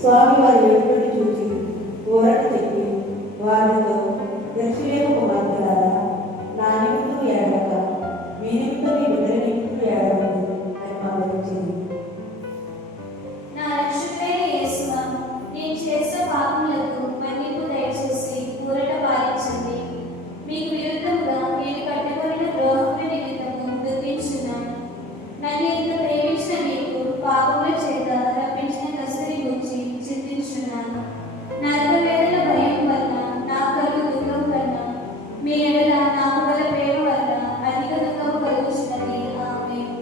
స్వామి వారి వెలుగుని చూసి ఊరట చెప్పి వారితో దక్షిణేమ కుమార్తెలారా, నా నిమిత్తం ఏడవక మీ నిమిత్తం మీ బిడ్డల నిమిత్తం ఏడవండి అని మందలించింది. నా రక్షకుడైన యేసువా, నేను చేసిన పాపములకు మన్నింపు దయచేసి ఊరట పాలించండి. మీకు విరుద్ధంగా నేను కట్టుబడిన ద్రోహముల నిమిత్తము దుఃఖించున్నాను. నన్ను ఇంత ప్రేమించిన మీకు పాపముల చేత రప్పించిన కసిని గురించి చింతించున్నాను. నరక వేదన భయం వల్ల నాకు కలుగు దుఃఖం కన్నా మీ ఎడల నాకు గల ప్రేమ వల్ల అధిక దుఃఖము కలుగుతున్నది. ఆమేన్.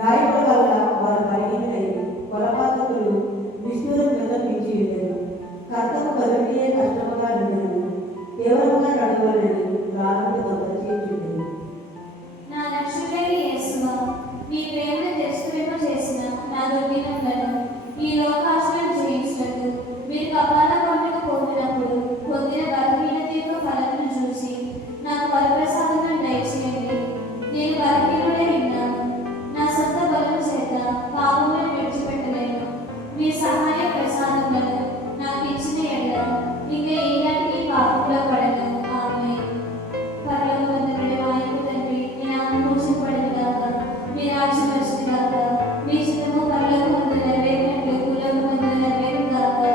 గాయకుల వల్ల వారు బలహీనై కొలపాతకులు విష్ణువును ప్రదర్శించి ఉండేది. కర్తకు కలుగుయే కష్టముగా ఉండేది, తీవ్రంగా నడవలని ప్రారంభ చేయించుండేది. నా రక్షకుడైన యేసువా, మీ ప్రేమను తెలుసుకునేంపచేసిన నా దుర్దినములను ఈ లోకాశలను జయించుటకు మీరు కపాల కొండకు పోతున్నప్పుడు పొందిన బలహీనత యొక్క ఫలమును చూసి నాకు వరప్రసాదమును దయచేయండి. నేను బలహీనుడై ఉన్నాను. నా సొంత బలము చేత పాపములను విడిచిపెట్టలేను. మీ సహాయ ప్రసాదములను నాకు ఇచ్చిన ఎడల ఇంకా ఈనాటికి పాపంలో పడను. ఆమేన్. పరలోకమందున్న మా యొక్క తండ్రి, నీ నామము పూజింపబడునుగాక, మీ రాజ్యం వచ్చునుగాక, మీ చిత్తము పరలోకమందు నెరవేరినట్లు భూలోకమందు నెరవేరునుగాక.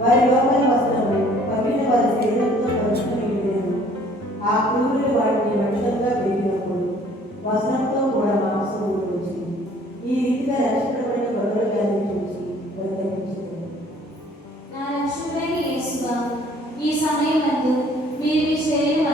వారి లోపల వస్త్రము పగిలిన వారి శరీరంతో పంచుకుని ఉండేది. ఆ క్రూరులు వాటిని వక్షంగా వేగినప్పుడు వస్త్రంతో కూడా మాంసం వచ్చింది. ఈ రీతిగా రక్షించబడిన గొడవల వ్యాధిని చూసి ప్రకటించింది. నా రక్షకుడైన యేసువా, ఈ సమయమందు మీరు మీ శరీరం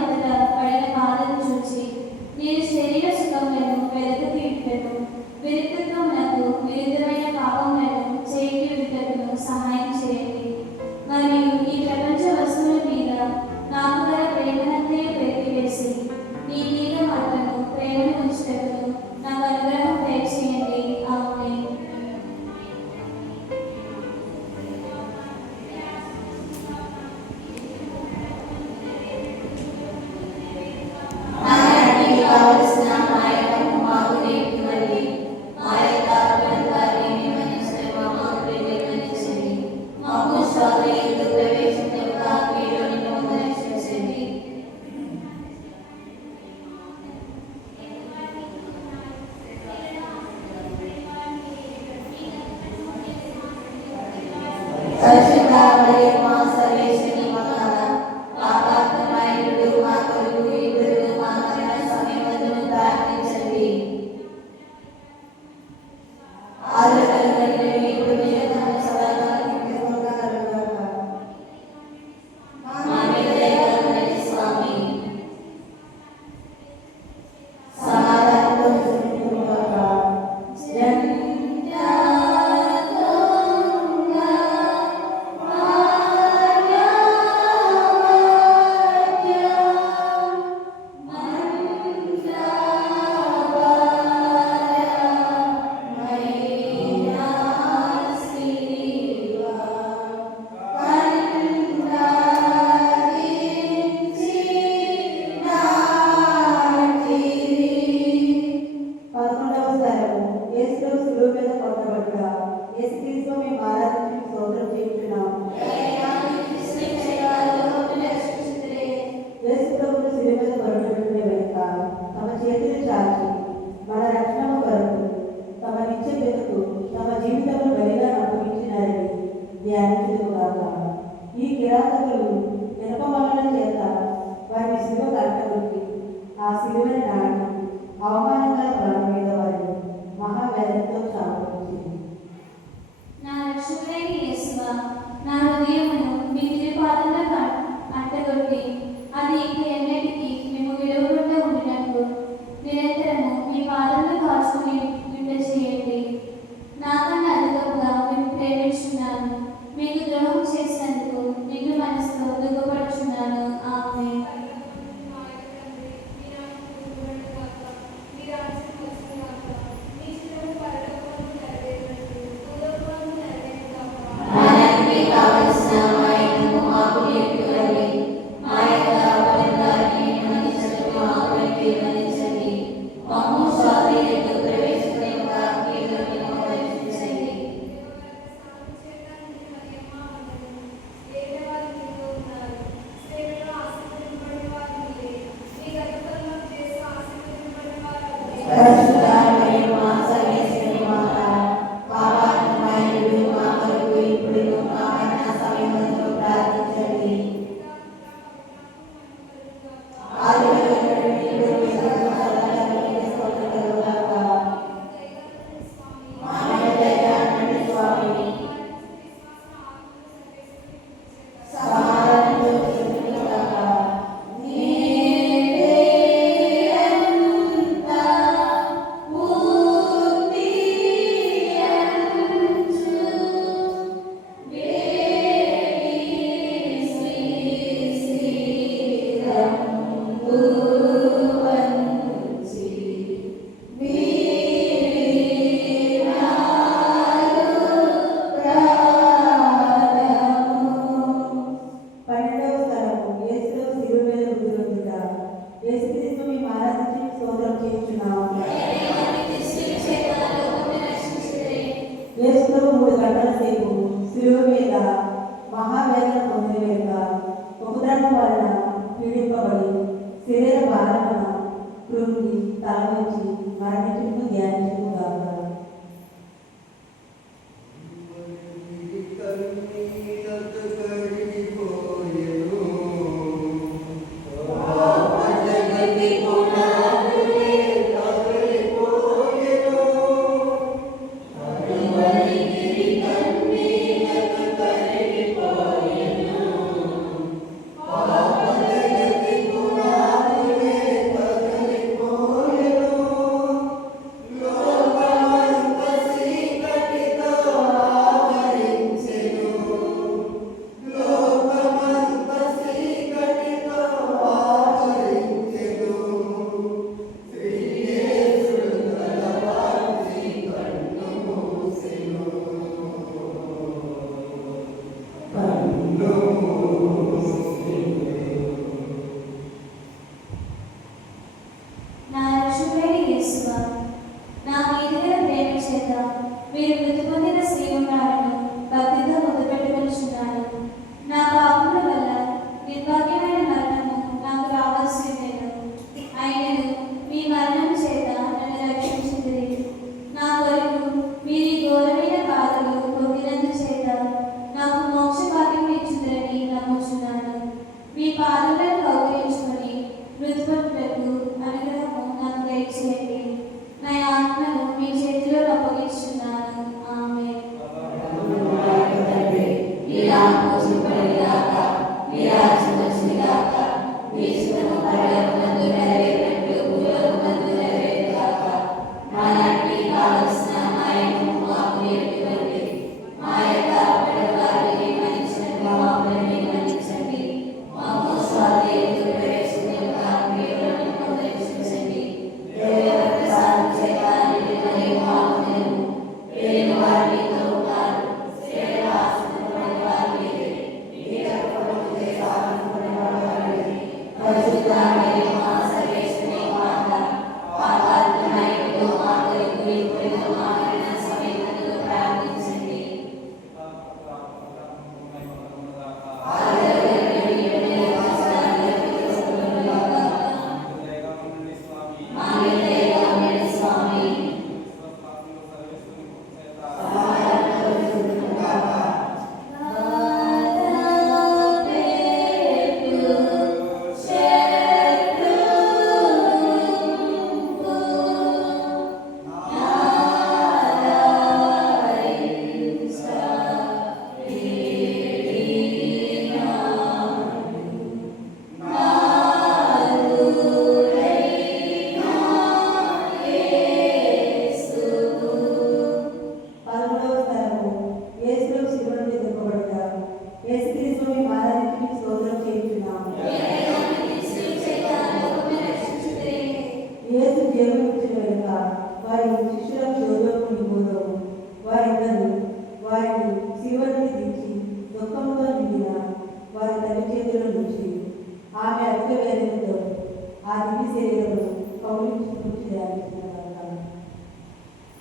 పరిశుద్ధ మరియమ్మ సర్వేశ్వరి మాత పాపాత్మైనడు మా కొరకు ఇప్పుడు మా మరణ సమయమందు ప్రార్థించండి. ఆదరణకర్తయు ఇప్పుడు నిజంగా సదాకాలం మా మీద దయ కలగండి స్వామి. సమాధానంతో ఈ కిరాతకులు నిరపమలన చేత వారి శిలువ కట్టబెట్టి ఆ శిలువని నాటి అవమానకర ప్రాణం మీద వారిని మహావేదంతో చాపించింది. నా రక్షకుడైన యేసువా, నా హృదయమును మీ తిరుపాదములకు అంటగొట్టి అది ఇక ఎన్నటికీ మేము విడవకుండా ఉండినట్లు నిరంతరము మీ పాదములు కాచుకుని వింట చేయండి. నాకన్నా అధికముగా మేము ప్రేమించున్నాను. మీకు ద్రోహం చేసినందుకు నిన్ను మనసులో దుఃఖపడుచున్నాను. ఆమేన్. మనకి కావలసిన మాయను మాకు నేర్పియండి. మా యొక్క అపరాధాన్ని మన్నించండి, మాకు మన్నించండి. మమ్ము స్వాధీనంలో ప్రవేశింపక కీడును మోక్షించండి. పరిశుద్ధ మరియమ్మ సర్వేశ్వరి మాత పాపాత్మైనడు మా కొరకు ఇప్పుడు మా మరణ సమయమందు ప్రార్థించండి. ఆదివరకుడు ఇప్పుడు సదాకాలం స్తోత్రం కలుగుగాక. మా మీద దయ కలగండి స్వామి. సమాధానంతో స్తుతించుగాక. యేసుప్రభు 3 గంటల సేపు శిలువ మీద మహావేదన పొందిలేక ఉపద్రవం వలన పీడింపబడి శరీర భారమున కృంగి తల వచ్చి మరణించుకు ధ్యానించుగాక. లోపల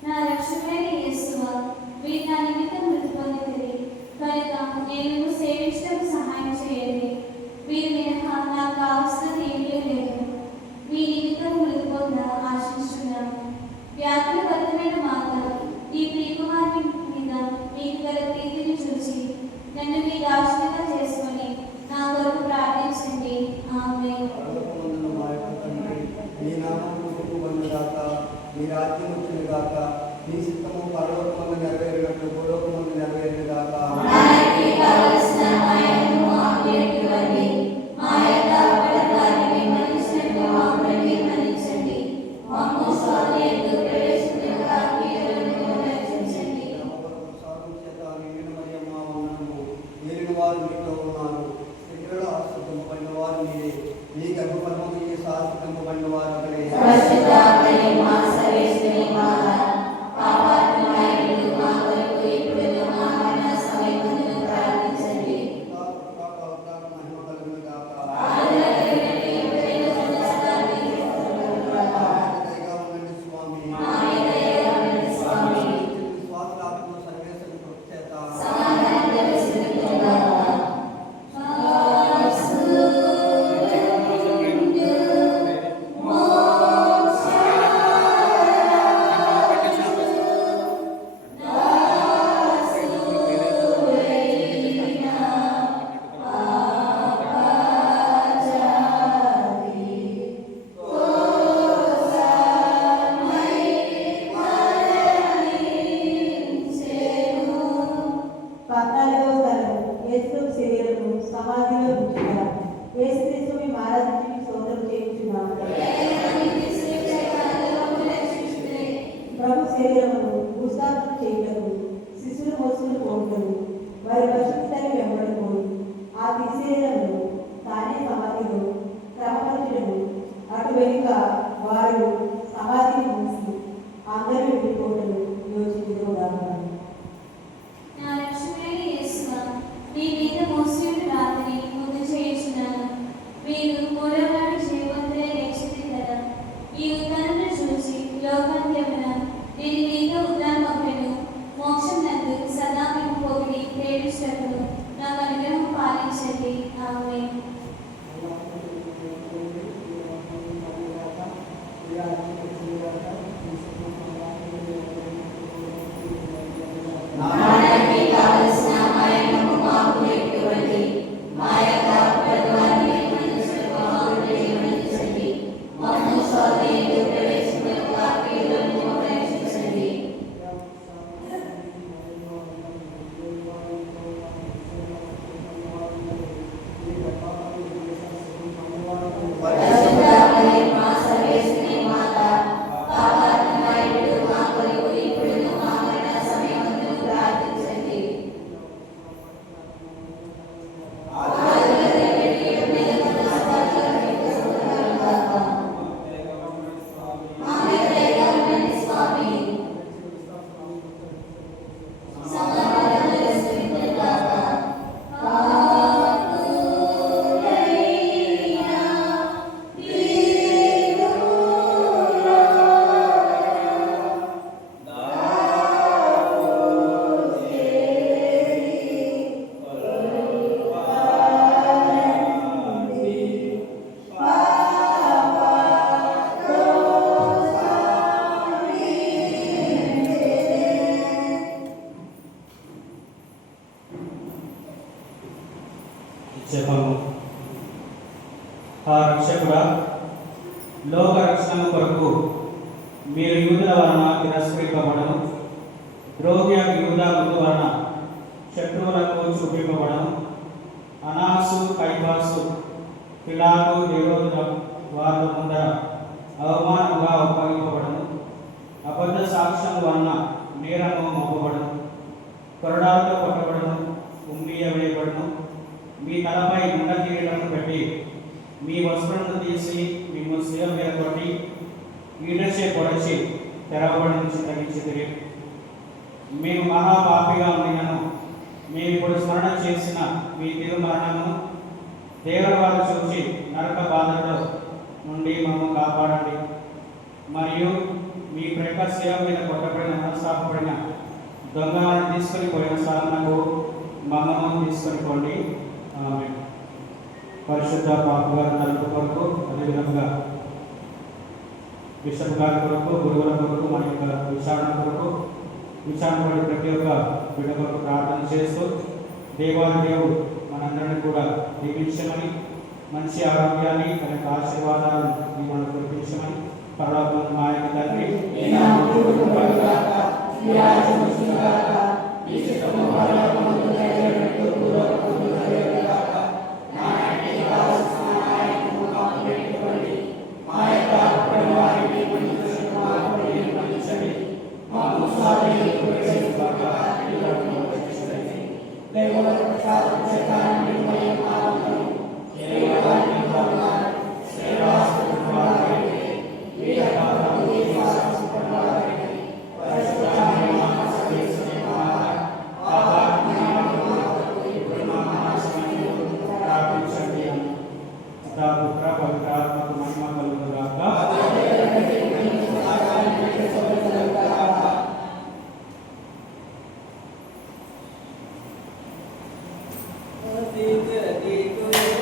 నా రక్షకుడైన యేసువా, వీరు నా నిమిత్తం మృతి పొందితిరి కనుక నేను సేవించడానికి సహాయం చేయండి. వీరు మినహా నాకు కావలసినది ఏమీ లేదు. మీ నిమిత్తం మృతి పొంద ఆశిస్తున్నాను. వ్యాకులభరితమైన మాత ఈ ప్రియకుమారుని మీద మీకు గల ప్రీతిని చూసి నన్ను మీ దాసునిగా చేసుకొని నా కొరకు ప్రార్థించండి. ఆమేన్. మీ రాజ్యం వచ్చింది కాక, మీ చిత్తము పరలోకమందు నెరవేరినట్లు భూలోకమందు నెరవేరింది కాక. వారు మీతో ఉన్నారు. స్త్రీలలో ఆశ్రదింపబడిన వారు మీరే. మీ గర్భఫలము ఈ ఆశ్రదింపబడిన వారు అక్కడే. ఆమేన్. రక్షకుడా, లోక రక్షణ కొరకు మీరు యూదుల వలన తిరస్కరింపబడను, ద్రోహి యూద ముందు వలన శత్రువులకు చూపింపబడను. అనాసు, కైపాసు, పిలాతు, హేరోదు వారి ముందర అవమానంగా అప్పగింపబడను. అబద్ధ సాక్ష్యం వలన నేరము మోపబడను, కొరడాలతో కొట్టబడను, ఉమ్మియవేయబడను. మీ తలపై ముండ కిరీటమును పెట్టి మీ వస్త్రమును తీసి మేము శిల మీద కొట్టి ఈడచే పొడచి తెరవబడి నుంచి తగ్గించి మేము మహాపాపిగా ఉండినను మేము ఇప్పుడు స్మరణ చేసిన మీ తిరుమరణను దేవుని వారు చూసి నరక బాధల్లో నుండి మమ్మల్ని కాపాడండి. మరియు మీ ప్రక్క శిల మీద కొట్టబడిన మనస్తాపడిన దొంగలను తీసుకొని పోయిన స్థానంలో మమ్మల్ని తీసుకొని పోండి. ఆమె పరిశుద్ధ పాప గారి నలుగురు కొరకు, అదేవిధంగా బిషప్ గారి కొరకు, గురువుల కొరకు, మన యొక్క విచారణ కొరకు, విచారణపడి ప్రతి ఒక్క బిడ్డ కొరకు ప్రార్థన చేస్తూ దేవాది దేవుడు మనందరినీ కూడా దీవించమని, మంచి ఆరోగ్యాన్ని అనేక ఆశీర్వాదాలు మనకు కురిపించమని పరలోకం మా యొక్క తండ్రి పుత్ర పవిత్రాత్మకు మహిమ కలుగునుగాక. Happy birthday to you.